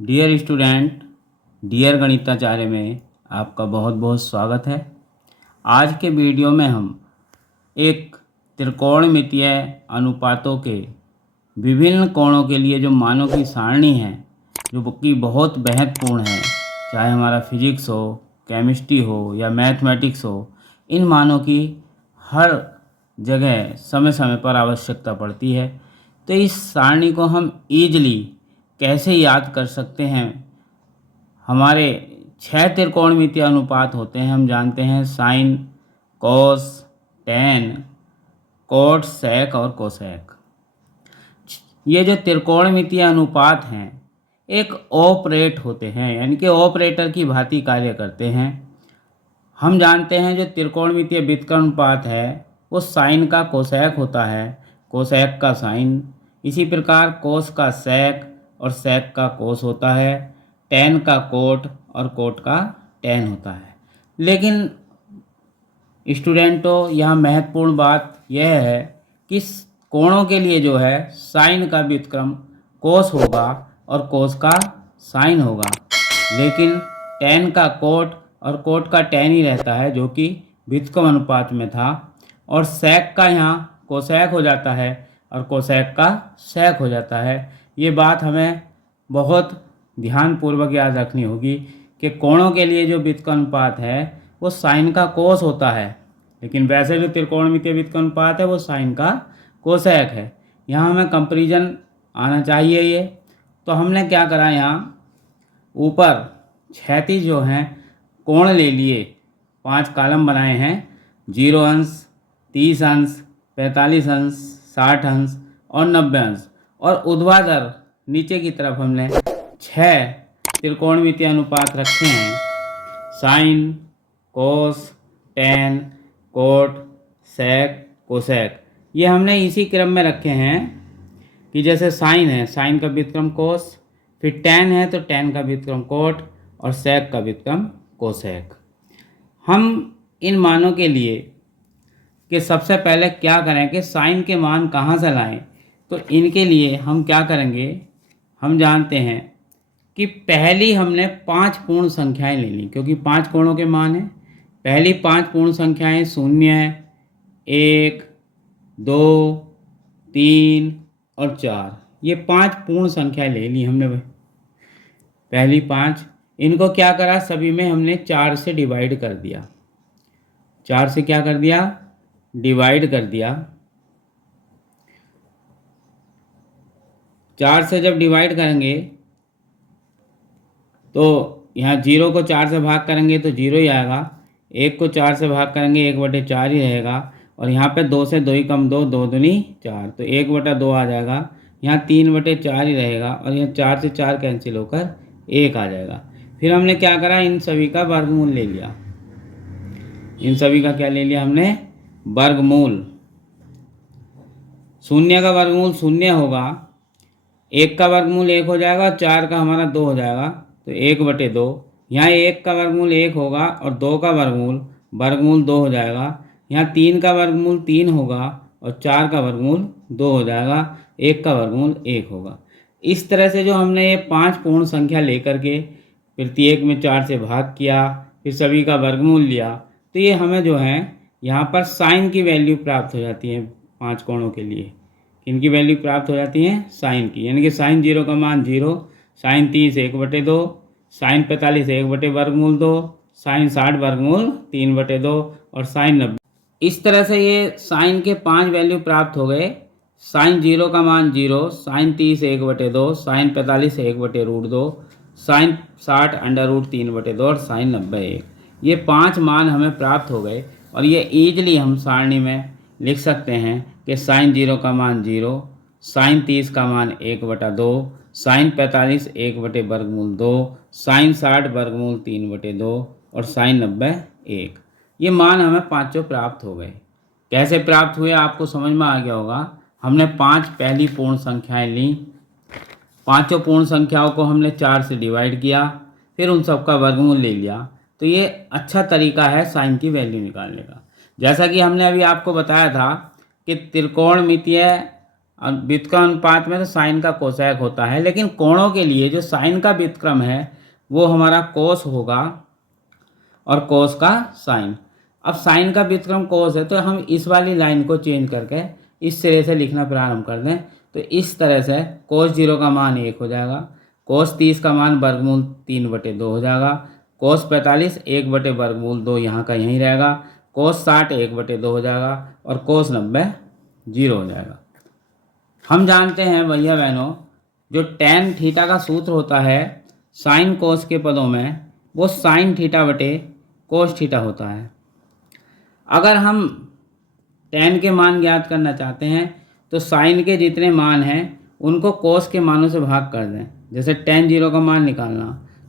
Dear student, dear गणिताचार्य में आपका बहुत बहुत स्वागत है। आज के वीडियो में हम एक त्रिकोणमितीय अनुपातों के विभिन्न कोणों के लिए जो मानों की सारणी है, जो कि बहुत महत्वपूर्ण है, चाहे हमारा फिजिक्स हो, केमिस्ट्री हो या मैथमेटिक्स हो, इन मानों की हर जगह समय समय पर आवश्यकता पड़ती है। तो इस सारणी को हम ईजिली कैसे याद कर सकते हैं। हमारे 6 त्रिकोणमितीय अनुपात होते हैं, हम जानते हैं साइन, कॉस, टेन, कोट, सेक और कोसेक। ये जो त्रिकोणमितीय अनुपात हैं एक ऑपरेट होते हैं, यानी कि ऑपरेटर की भांति कार्य करते हैं। हम जानते हैं जो त्रिकोणमितीय व्युत्क्रम अनुपात है वो साइन का कोसेक होता है, कोसेक का साइन। इसी प्रकार कोस का सेक और सेक का कोस होता है, टेन का कोट और कोट का टेन होता है। लेकिन स्टूडेंटों, यहाँ महत्वपूर्ण बात यह है कि कोणों के लिए जो है साइन का व्युत्क्रम कोस होगा और कोस का साइन होगा, लेकिन टेन का कोट और कोट का टेन ही रहता है, जो कि व्युत्क्रम अनुपात में था। और सेक का यहाँ कोसेक हो जाता है और कोसेक का सेक हो जाता है। ये बात हमें बहुत ध्यानपूर्वक याद रखनी होगी कि कोणों के लिए जो व्युत्क्रम अनुपात है वो साइन का कोस होता है, लेकिन वैसे जो त्रिकोणमितीय व्युत्क्रम अनुपात है वो साइन का कोसेक है। यहाँ हमें कंपैरिजन आना चाहिए ये। तो हमने क्या करा, यहाँ ऊपर क्षैतिज जो हैं कोण ले लिए, 5 कॉलम बनाए हैं, 0 अंश, 30 अंश, 45 अंश, 60 अंश और 90 अंश। और ऊर्ध्वाधर नीचे की तरफ हमने 6 त्रिकोणमितीय अनुपात रखे हैं, साइन, कोस, टेन, कोट, सेक, कोसेक। ये हमने इसी क्रम में रखे हैं कि जैसे साइन है, साइन का व्युत्क्रम कोस, फिर टेन है तो टेन का व्युत्क्रम कोट और सेक का व्युत्क्रम कोसेक। हम इन मानों के लिए कि सबसे पहले क्या करें कि साइन के मान कहाँ से लाएं। तो इनके लिए हम क्या करेंगे, हम जानते हैं कि पहली हमने 5 पूर्ण संख्याएं ले ली, क्योंकि 5 कोणों के मान हैं। पहली 5 पूर्ण संख्याएं 0, 1, 2, 3 और 4, ये 5 पूर्ण संख्याएं ले ली हमने। पहली 5 इनको क्या करा, सभी में हमने 4 से डिवाइड कर दिया। 4 से क्या कर दिया, डिवाइड कर दिया। 4 से जब डिवाइड करेंगे तो यहाँ 0 को 4 से भाग करेंगे तो 0 ही आएगा, 1 को 4 से भाग करेंगे 1/4 ही रहेगा, और यहाँ पे 2 से 2 ही कम 2, 2 दूनी 4, तो 1/2 आ जाएगा। यहाँ 3/4 ही रहेगा और यहाँ 4 से 4 कैंसिल होकर 1 आ जाएगा। फिर हमने क्या करा, इन सभी का वर्गमूल ले लिया। इन सभी का क्या ले लिया हमने, वर्गमूल। 0 का वर्गमूल 0 होगा, 1 का वर्गमूल 1 हो जाएगा, 4 का हमारा 2 हो जाएगा, तो 1/2। यहाँ 1 का वर्गमूल 1 होगा और 2 का वर्गमूल 2 हो जाएगा। यहाँ 3 का वर्गमूल 3 होगा और 4 का वर्गमूल 2 हो जाएगा, 1 का वर्गमूल 1 होगा। इस तरह से जो हमने ये 5 पूर्ण संख्या लेकर के प्रत्येक में 4 से भाग किया, फिर सभी का वर्गमूल लिया, तो ये हमें जो है यहाँ पर साइन की वैल्यू प्राप्त हो जाती है। 5 कोणों के लिए इनकी वैल्यू प्राप्त हो जाती है साइन की, यानी कि साइन 0 का मान 0, साइन 30 1/2, साइन 45 1/2, साइन 60 वर्गमूल 3/2 और साइन 90। इस तरह से ये साइन के 5 वैल्यू प्राप्त हो गए। साइन 0 का मान 0, साइन 30 1/2, साइन 45 1/√2, साइन 60 √3/2 और साइन 90 1। ये 5 मान हमें प्राप्त हो गए और ये ईजिली हम सारणी में लिख सकते हैं कि साइन 0 का मान 0, साइन 30 का मान 1/2, साइन 45 1/2, साइन 60 वर्गमूल 3/2 और साइन 90 1। ये मान हमें पाँचों प्राप्त हो गए। कैसे प्राप्त हुए आपको समझ में आ गया होगा। हमने 5 पहली पूर्ण संख्याएं ली, पांचों पूर्ण संख्याओं को हमने 4 से डिवाइड किया, फिर उन सबका वर्गमूल ले लिया। तो ये अच्छा तरीका है साइन की वैल्यू निकालने का। जैसा कि हमने अभी आपको बताया था कि त्रिकोणमितीय व्युत्क्रम अनुपात में तो साइन का कोसेक होता है, लेकिन कोणों के लिए जो साइन का व्युत्क्रम है वो हमारा कोस होगा और कोस का साइन। अब साइन का व्युत्क्रम कोस है, तो हम इस वाली लाइन को चेंज करके इस सिरे से लिखना प्रारंभ कर दें। तो इस तरह से कोस 0 का मान 1 हो जाएगा, कोस 30 का मान वर्गमूल 3/2 हो जाएगा, कोस 45 1/2 यहाँ का यहीं रहेगा, कोस 60 1/2 हो जाएगा और कोस 90 0 हो जाएगा। हम जानते हैं भैया बहनों, जो tan थीटा का सूत्र होता है साइन कोस के पदों में, वो साइन थीटा बटे कोस थीटा होता है। अगर हम tan के मान ज्ञात करना चाहते हैं तो साइन के जितने मान हैं उनको कोस के मानों से भाग कर दें। जैसे tan 0 का मान निकालना,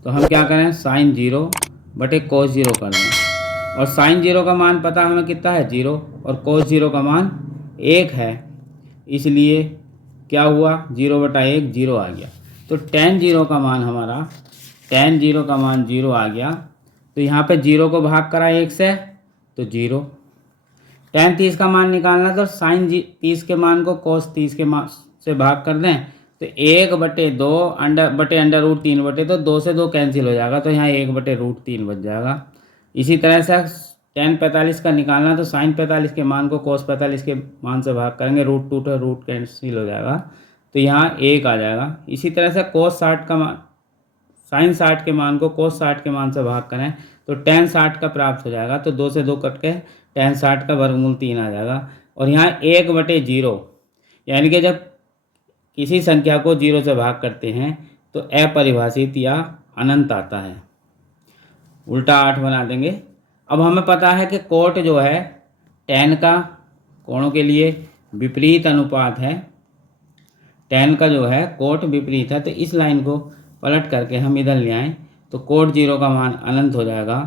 तो हम क्या करें, साइन 0 बटे कोस 0 कर दें। और साइन 0 का मान पता हमें कितना है, 0, और कोस 0 का मान 1 है, इसलिए क्या हुआ, 0/1 0 आ गया। तो tan 0 का मान हमारा, tan 0 का मान 0 आ गया। तो यहाँ पे 0 को भाग करा 1 से तो 0। tan 30 का मान निकालना, तो साइन 30 के मान को कोस 30 के मान से भाग कर दें, तो 1/2 अंडर/√3/2, 2 से 2 कैंसिल हो जाएगा, तो यहाँ 1/√3 बच जाएगा। इसी तरह से tan 45 का निकालना, तो साइन 45 के मान को कोस 45 के मान से भाग करेंगे, √2 तो रूट कैंसिल हो जाएगा, तो यहाँ 1 आ जाएगा। इसी तरह से कोस 60 का मान, साइन 60 के मान को कोस 60 के मान से भाग करें तो tan 60 का प्राप्त हो जाएगा, तो 2 से 2 कट के tan 60 का वर्गमूल 3 आ जाएगा। और यहाँ 1/0, यानी कि जब किसी संख्या को 0 से भाग करते हैं तो अपरिभाषित या अनंत आता है, उल्टा 8 बना देंगे। अब हमें पता है कि कोट जो है tan का कोणों के लिए विपरीत अनुपात है, tan का जो है कोट विपरीत है, तो इस लाइन को पलट करके हम इधर ले आएँ तो कोट 0 का मान अनंत हो जाएगा,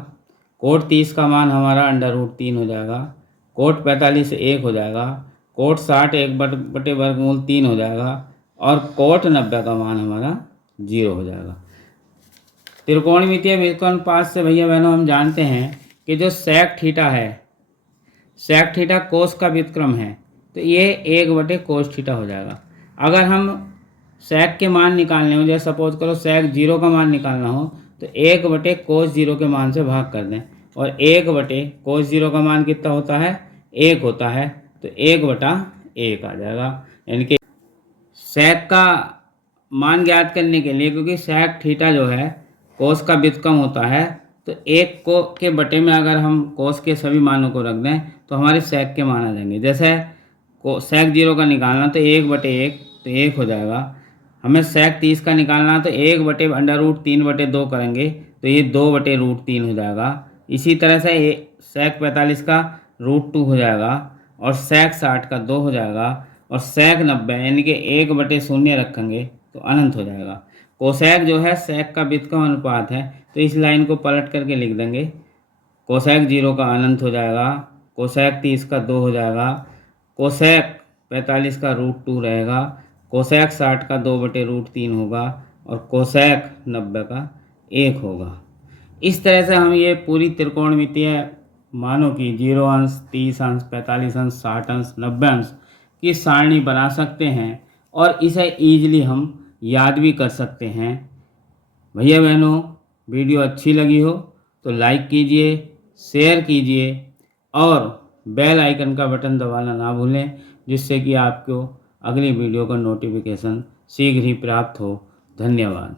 कोट 30 का मान हमारा अंडर√3 हो जाएगा, कोट 45 1 हो जाएगा, कोट 60 1/√3 हो जाएगा और कोट 90 का मान हमारा 0 हो जाएगा। त्रिकोणमितीय व्युत्क्रम अनुपात से भैया बहनों हम जानते हैं कि जो सेक थीटा है, सेक थीटा कोस का व्युत्क्रम है, तो ये 1/कोस थीटा हो जाएगा। अगर हम सेक के मान निकालने हो, जैसे सपोज करो सेक 0 का मान निकालना हो, तो 1/कोस 0 के मान से भाग कर दें, और 1/कोस 0 का मान कितना होता है, 1 होता है, तो 1/1 आ जाएगा। यानी कि सेक का मान ज्ञात करने के लिए, क्योंकि सेक थीटा जो है कोस का व्युत्क्रम होता है, तो 1 को के बटे में अगर हम कोस के सभी मानों को रख दें तो हमारे सेक के मान आ जाएंगे। जैसे सेक 0 का निकालना, तो 1/1 तो 1 हो जाएगा। हमें सेक 30 का निकालना, तो 1/√3/2 करेंगे, तो ये 2/√3 हो जाएगा। इसी तरह से सेक 45 का √2 हो जाएगा, और सेक 60 का 2 हो जाएगा, और सेक 90 यानी कि 1/0 रखेंगे तो अनंत हो जाएगा। कोसेक जो है सेक का व्युत्क्रम अनुपात है, तो इस लाइन को पलट करके लिख देंगे, कोसेक 0 का अनंत हो जाएगा, कोसेक 30 का 2 हो जाएगा, कोसेक 45 का √2 रहेगा, कोसेक 60 का 2/√3 होगा, और कोसेक 90 का 1 होगा। इस तरह से हम ये पूरी त्रिकोणमितीय मानों की 0 अंश, 30 अंश, 45 अंश, 60 अंश, 90 अंश की सारणी बना सकते हैं, और इसे ईजिली हम याद भी कर सकते हैं। भैया बहनों, वीडियो अच्छी लगी हो तो लाइक कीजिए, शेयर कीजिए और बेल आइकन का बटन दबाना ना भूलें, जिससे कि आपको अगली वीडियो का नोटिफिकेशन शीघ्र ही प्राप्त हो। धन्यवाद।